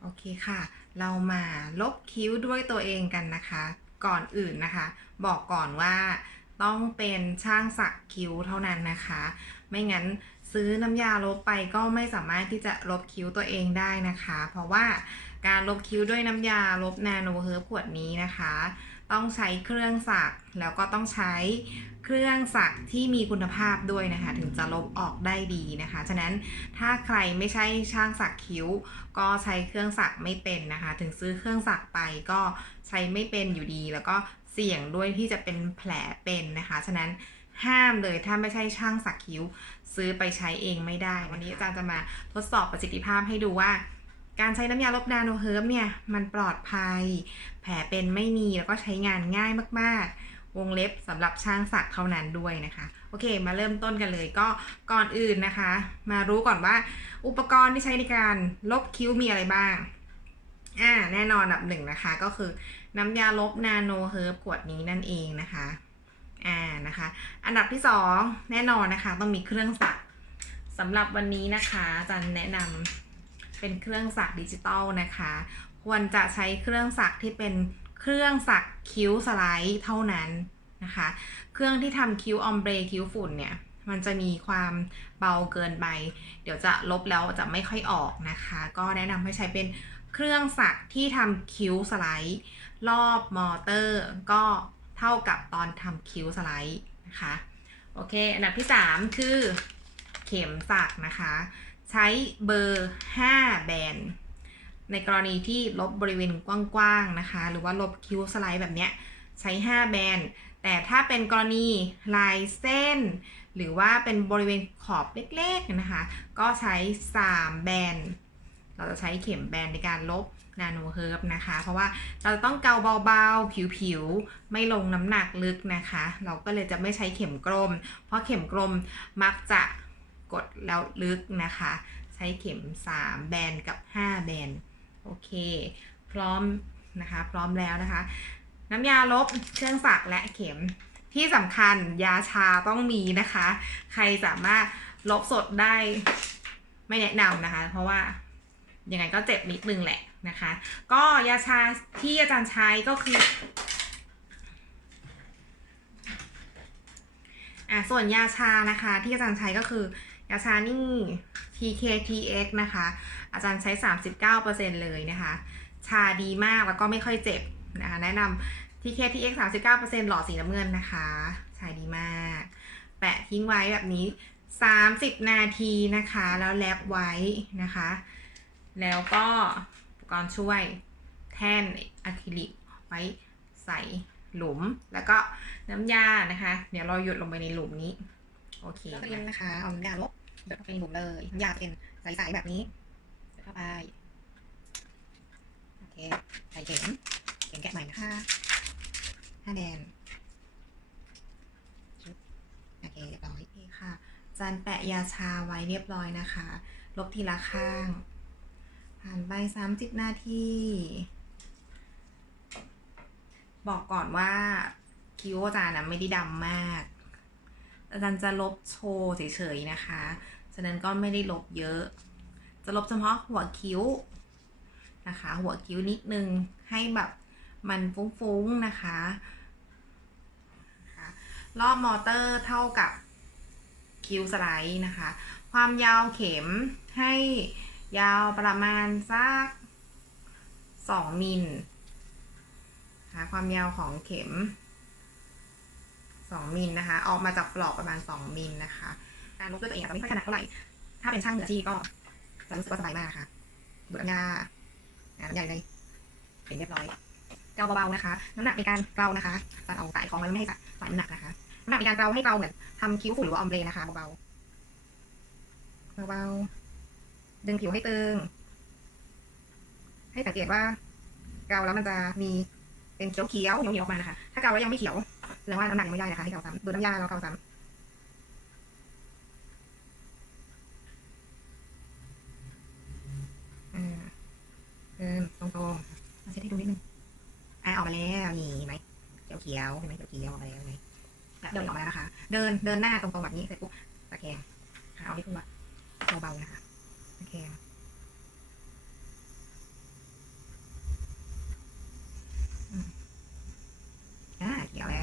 โอเคค่ะ เรามาลบคิ้วด้วยตัวเองกันนะคะ ก่อนอื่นนะคะ บอกก่อนว่าต้องเป็นช่างสักคิ้วเท่านั้นนะคะ ไม่งั้นซื้อน้ำยาลบไปก็ไม่สามารถที่จะลบคิ้วตัวเองได้นะคะ เพราะว่าการลบคิ้วด้วยน้ำยาลบนาโนเฮิร์บขวดนี้นะคะ ต้องใช้เครื่องสักแล้วก็ต้องใช้เครื่องสักที่มีคุณภาพด้วยนะคะ ถึงจะลบออกได้ดีนะคะ ฉะนั้นถ้าใครไม่ใช่ช่างสักคิ้ว ก็ใช้เครื่องสักไม่เป็นนะคะ ถึงซื้อเครื่องสักไปก็ใช้ไม่เป็นอยู่ดี แล้วก็เสี่ยงด้วยที่จะเป็นแผลเป็นนะคะ ฉะนั้นห้ามเลยถ้าไม่ใช่ช่างสักคิ้ว ซื้อไปใช้เองไม่ได้ วันนี้อาจารย์จะมาทดสอบประสิทธิภาพให้ดูว่า การใช้น้ำยาลบนาโนเฮิร์บเนี่ยมันปลอดภัย แผลเป็นไม่มีแล้วก็ใช้งานง่ายมากๆ วงเล็บสำหรับช่างสักเท่านั้นด้วยนะคะ โอเค มาเริ่มต้นกันเลยก็ก่อนอื่นนะคะ มารู้ก่อนว่าอุปกรณ์ที่ใช้ในการลบคิ้วมีอะไรบ้างอ่าแน่นอนอันดับหนึ่งนะคะก็คือน้ำยาลบนาโนเฮิร์บขวดนี้นั่นเองนะคะอ่านะคะ อันดับที่สองแน่นอนนะคะ ต้องมีเครื่องสักสำหรับวันนี้นะคะจารย์แนะนำ เป็นเครื่องสักดิจิตอลนะคะ ควรจะใช้เครื่องสักที่เป็นเครื่องสักคิ้วสไลด์เท่านั้นนะคะ เครื่องที่ทำคิ้วออมเบรคิ้วฝุ่นเนี่ยมันจะมีความเบาเกินไป เดี๋ยวจะลบแล้วจะไม่ค่อยออกนะคะ ก็แนะนำให้ใช้เป็นเครื่องสักที่ทำคิ้วสไลด์ รอบมอเตอร์ ก็เท่ากับตอนทำคิ้วสไลด์นะคะ โอเค อันดับที่ 3 คือเข็มสักนะคะ ใช้เบอร์ 5 แบนในกรณีที่ลบบริเวณกว้างๆนะคะ หรือว่าลบคิ้วสไลด์แบบเนี้ยใช้ 5 แบนแต่ถ้าเป็นกรณีลายเส้น หรือว่าเป็นบริเวณขอบเล็กๆนะคะ ก็ใช้ 3 แบนเราจะใช้เข็มแบนในการลบนาโนเฮิร์บนะคะ เพราะว่าเราต้องเกาเบาๆ ผิวๆ ไม่ลงน้ำหนักลึกนะคะ เราก็เลยจะไม่ใช้เข็มกลม เพราะเข็มกลมมักจะ กดแล้วลึกนะคะ ใช้เข็ม 3 แบนกับ 5 แบนโอเค พร้อมนะคะ พร้อมแล้วนะคะ น้ำยาลบเครื่องสักและเข็มที่สำคัญยาชาต้องมีนะคะ ใครสามารถลบสดได้ไม่แนะนำนะคะ เพราะว่ายังไงก็เจ็บนิดนึงแหละนะคะ ก็ยาชาที่อาจารย์ใช้ก็คืออะส่วนยาชานะคะที่อาจารย์ใช้ก็คือ ยาชานี่ TKTX นะคะ อาจารย์ใช้ 39%เลยนะคะ ชาดีมากแล้วก็ไม่ค่อยเจ็บนะคะ แนะนำ TKTX 39%หลอดสีน้ำเงินนะคะช้ดีมาก แปะทิ้งไว้แบบนี้ 30 นาทีนะคะ แล้วแลบไว้นะคะ แล้วก็อุปกรณ์ช่วยแท่นอะคริลิกไว้ใส่หลุมแล้วก็น้ำยานะคะ เดี๋ยวเราหยดลงไปในหลุมนี้ โอเคแล้วก็เรียนนะคะ เอาน้ำยาลบ เดี๋ยวเข้าไปในหลุมเลยน้ำยาเป็นใสๆแบบนี้เข้าไปโอเคใส่เข็มเข็มแกะใหม่นะคะห้าแดนชึบโอเคเรียบร้อยโอเคค่ะ จานแปะยาชาไว้เรียบร้อยนะคะ ลบทีละข้าง ผ่านไป30นาที บอกก่อนว่าคิ้วอาจานนะไม่ได้ดำมาก อาจารย์จะลบโชว์เฉยๆนะคะ ฉะนั้นก็ไม่ได้ลบเยอะ จะลบเฉพาะหัวคิ้วนะคะ หัวคิ้วนิดนึงให้แบบมันฟุ้งๆนะคะรอบมอเตอร์เท่ากับคิ้วสไลด์นะคะ ความยาวเข็มให้ยาวประมาณสักสองมิลนะคะความยาวของเข็ม สองมิลนะคะ ออกมาจากปลอกประมาณสองมิลนะคะ การลบด้วยตัวเองจะไม่ค่อยถนัดเท่าไหร่ ถ้าเป็นช่างมืออาชีพก็จะรู้สึกว่าสบายมากค่ะบุตรยาอ่าน้ำยาเลยเห็นเรียบร้อย เกาเบาๆนะคะ น้ำหนักในการเกานะคะตัดเอาสายคล้องไว้ไม่ให้ใส่น้ำหนักนะคะ น้ำหนักในการเกาให้เกาเหมือนทำคิ้วฝุ่นหรือว่าออมเบรนะคะเบาๆเบาๆดึงผิวให้ตึง ให้สังเกตว่าเกาแล้วมันจะมีเป็นเขียวเขียวๆเหนียวๆออกมานะคะ ถ้าเกาแล้วยังไม่เขียว แสดงว่าน้ำหนักยังไม่ได้นะคะให้เกาซ้ำดูน้ำยาเราเกาซ้ำอ่าเดินตรงๆมาเช็ดให้ดูนิดนึงอะออกมาแล้วนี่เห็นไหมเขียวเขียวเห็นไหมเขียวเขียวออกมาแล้วไหมเดินออกมาแล้วนะคะ เดินเดินหน้าตรงๆแบบนี้เสร็จปุ๊บตะแคงขาเอาที่ตัวเบาๆนะคะตะแคง เกี่ยวแล้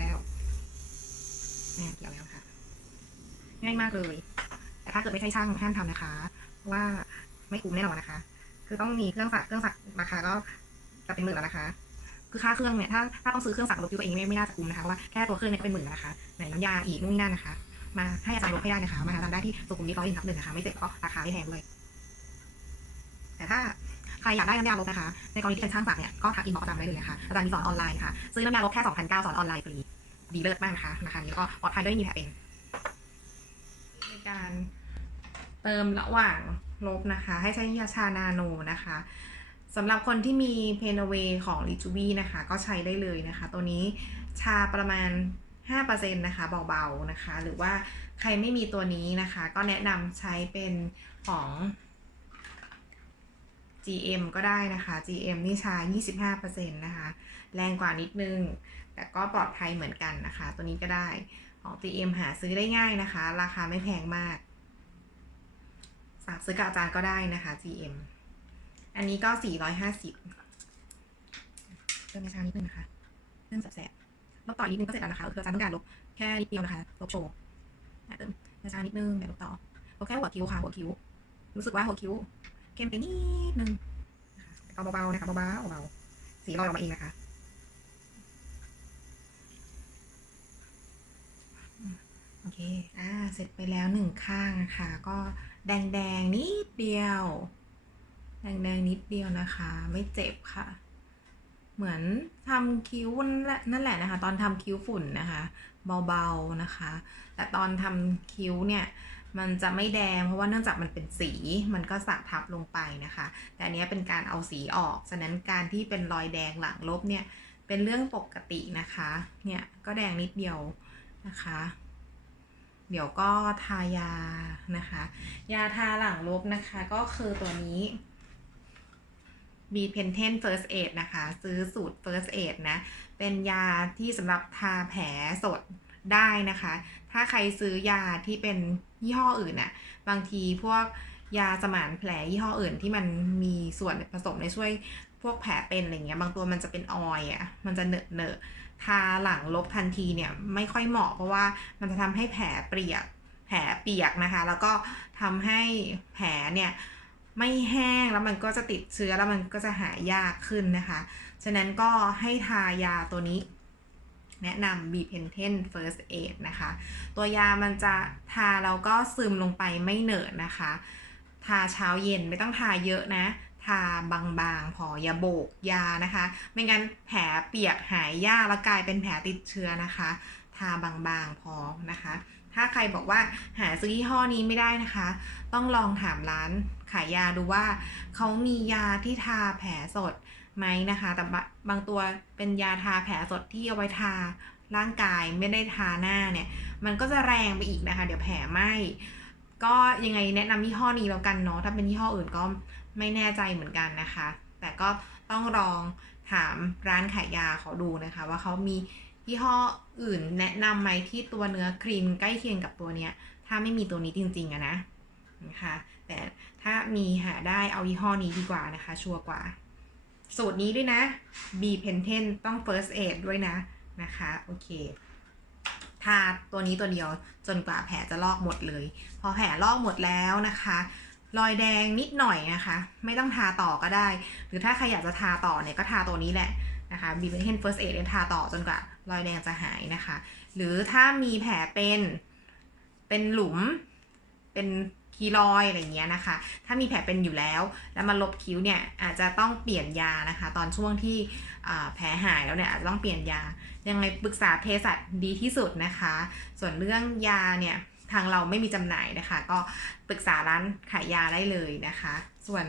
วนะคะ ง่ายมากเลย แต่ถ้าเกิดไม่ใช่ช่างห้ามทำนะคะ เพราะว่าไม่คุ้มแน่นอนนะคะ คือต้องมีเครื่องสักเครื่องสักราคาก็จะเป็นหมื่นแล้วนะคะ คือค่าเครื่องเนี่ยถ้าถ้าต้องซื้อเครื่องสักลบคิวตัวเองไม่ไม่น่าจะคุ้มนะคะเพราะว่าแค่ตัวเครื่องเนี่ยก็เป็นหมื่นแล้วนะคะไหนน้ำยาอีกนู่นนี่นั่นนะคะ มาให้อาจารย์ลบให้ได้นะคะมาหาอาจารย์ได้ที่สุขุมวิทร้อยยินทับหนึ่งนะคะไม่เจ็บก็ราคาไม่แพงด้วยแต่ถ้าใครอยากได้น้ำยาลบนะคะ ในกรณีที่เป็นช่างสักเนี่ยก็ทักอินบ็อกซ์อาจารย์ได้เลยนะคะอาจารย์มีสอนออนไลน์ค่ะ ซื้อน้ำยาลบแค่2,900สอนออนไลน์ฟรีดีเลิศมากนะคะราคานี้ก็ปลอดภัยด้วยมีแผลเป็น การเติมระหว่างลบนะคะ ให้ใช้ยาชานาโนนะคะสำหรับคนที่มีเพนเวของลิจูบีนะคะ ก็ใช้ได้เลยนะคะ ตัวนี้ชาประมาณ 5%นะคะเบาๆนะคะ หรือว่าใครไม่มีตัวนี้นะคะ ก็แนะนำใช้เป็นของ GM ก็ได้นะคะ GM นี่ชา 25%นะคะ แรงกว่านิดนึง แต่ก็ปลอดภัยเหมือนกันนะคะ ตัวนี้ก็ได้ ของ GM หาซื้อได้ง่ายนะคะ ราคาไม่แพงมาก สั่งซื้อกับอาจารย์ก็ได้นะคะ GM อันนี้ก็ 450เติมยาชานิดนึงนะคะเริ่มแสบๆลบต่อนิดนึงก็เสร็จแล้วนะคะคืออาจารย์ต้องการลบแค่นิดเดียวนะคะ ลบโชว์เติมยาชานิดนึงเดี๋ยวลบต่อลบแค่หัวคิ้วค่ะ หัวคิ้ว รู้สึกว่าหัวคิ้วเข้มไปนิดนึงก็เบาๆนะคะเบาๆเบาๆสีลอยออกมาเองนะคะ โอเค อ่า เสร็จไปแล้วหนึ่งข้างนะคะ ก็แดงๆนิดเดียว แดงๆนิดเดียวนะคะ ไม่เจ็บค่ะ เหมือนทำคิ้วนั่นแหละนะคะ ตอนทำคิ้วฝุ่นนะคะ เบาๆนะคะ แต่ตอนทำคิ้วเนี่ยมันจะไม่แดงเพราะว่าเนื่องจากมันเป็นสีมันก็สักทับลงไปนะคะ แต่อันนี้เป็นการเอาสีออก ฉะนั้นการที่เป็นรอยแดงหลังลบเนี่ยเป็นเรื่องปกตินะคะ เนี่ยก็แดงนิดเดียวนะคะ เดี๋ยวก็ทายานะคะ ยาทาหลังลบนะคะก็คือตัวนี้ B Penten First Aid นะคะ ซื้อสูตร First Aid นะ เป็นยาที่สำหรับทาแผลสดได้นะคะ ถ้าใครซื้อยาที่เป็นยี่ห้ออื่นน่ะ บางทีพวกยาสมานแผลยี่ห้ออื่นที่มันมีส่วนผสมในช่วย พวกแผลเป็นอะไรเงี้ยบางตัวมันจะเป็นออยอะมันจะเหนอะเนอะทาหลังลบทันทีเนี่ยไม่ค่อยเหมาะเพราะว่ามันจะทำให้แผลเปียกแผลเปียกนะคะ แล้วก็ทำให้แผลเนี่ยไม่แห้งแล้วมันก็จะติดเชื้อแล้วมันก็จะหายยากขึ้นนะคะ ฉะนั้นก็ให้ทายาตัวนี้ แนะนำ b p e n t e n First Aid นะคะ ตัวยามันจะทาแล้วก็ซึมลงไปไม่เหนอะนะคะ ทาเช้าเย็นไม่ต้องทาเยอะนะาบางๆ พออย่าโบกยานะคะ ไม่งั้นแผลเปียกหายยากแล้วกลายเป็นแผลติดเชื้อนะคะ ทาบางๆพอนะคะ ถ้าใครบอกว่าหาซื้อยี่ห้อนี้ไม่ได้นะคะ ต้องลองถามร้านขายยาดูว่าเขามียาที่ทาแผลสดไหมนะคะ แต่บะบางตัวเป็นยาทาแผลสดที่เอาไว้ทาร่างกายไม่ได้ทาหน้าเนี่ย มันก็จะแรงไปอีกนะคะ เดี๋ยวแผลไหมก็ยังไงแนะนำยี่ห้อนี้แล้วกันเนาะถ้าเป็นยี่ห้ออื่นก็ ไม่แน่ใจเหมือนกันนะคะ แต่ก็ต้องลองถามร้านขายยาเขาดูนะคะ ว่าเขามียี่ห้ออื่นแนะนำไหมที่ตัวเนื้อครีมใกล้เคียงกับตัวเนี้ย ถ้าไม่มีตัวนี้จริงๆอะนะนะคะแต่ถ้ามีหาได้เอายี่ห้อนี้ดีกว่านะคะ ชัวร์กว่า สูตรนี้ด้วยนะ B Penten ต้อง First Aid ด้วยนะนะคะ โอเคทาตัวนี้ตัวเดียวจนกว่าแผลจะลอกหมดเลย พอแผลลอกหมดแล้วนะคะ รอยแดงนิดหน่อยนะคะ ไม่ต้องทาต่อก็ได้ หรือถ้าใครอยากจะทาต่อเนี่ยก็ทาตัวนี้แหละนะคะ B Penten First Aid เนี่ยทาต่อจนกว่ารอยแดงจะหายนะคะ หรือถ้ามีแผลเป็นเป็นหลุมเป็นคีรอยอะไรอย่างเงี้ยนะคะ ถ้ามีแผลเป็นอยู่แล้ว แล้วมาลบคิ้วเนี่ยอาจจะต้องเปลี่ยนยานะคะ ตอนช่วงที่แผลหายแล้วเนี่ยอาจจะต้องเปลี่ยนยา ยังไงปรึกษาเภสัชดีที่สุดนะคะ ส่วนเรื่องยาเนี่ย ทางเราไม่มีจำหน่ายนะคะ ก็ปรึกษาร้านขายยาได้เลยนะคะ ส่วน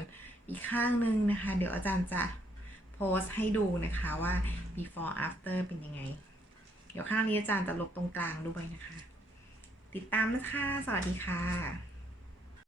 อีกข้างหนึงนะคะ เดี๋ยวอาจารย์จะโพสต์ให้ดูนะคะว่า before after เป็นยังไง เดี๋ยวข้างนี้อาจารย์จะลบตรงกลางด้วยนะคะ ติดตามนะคะ สวัสดีค่ะ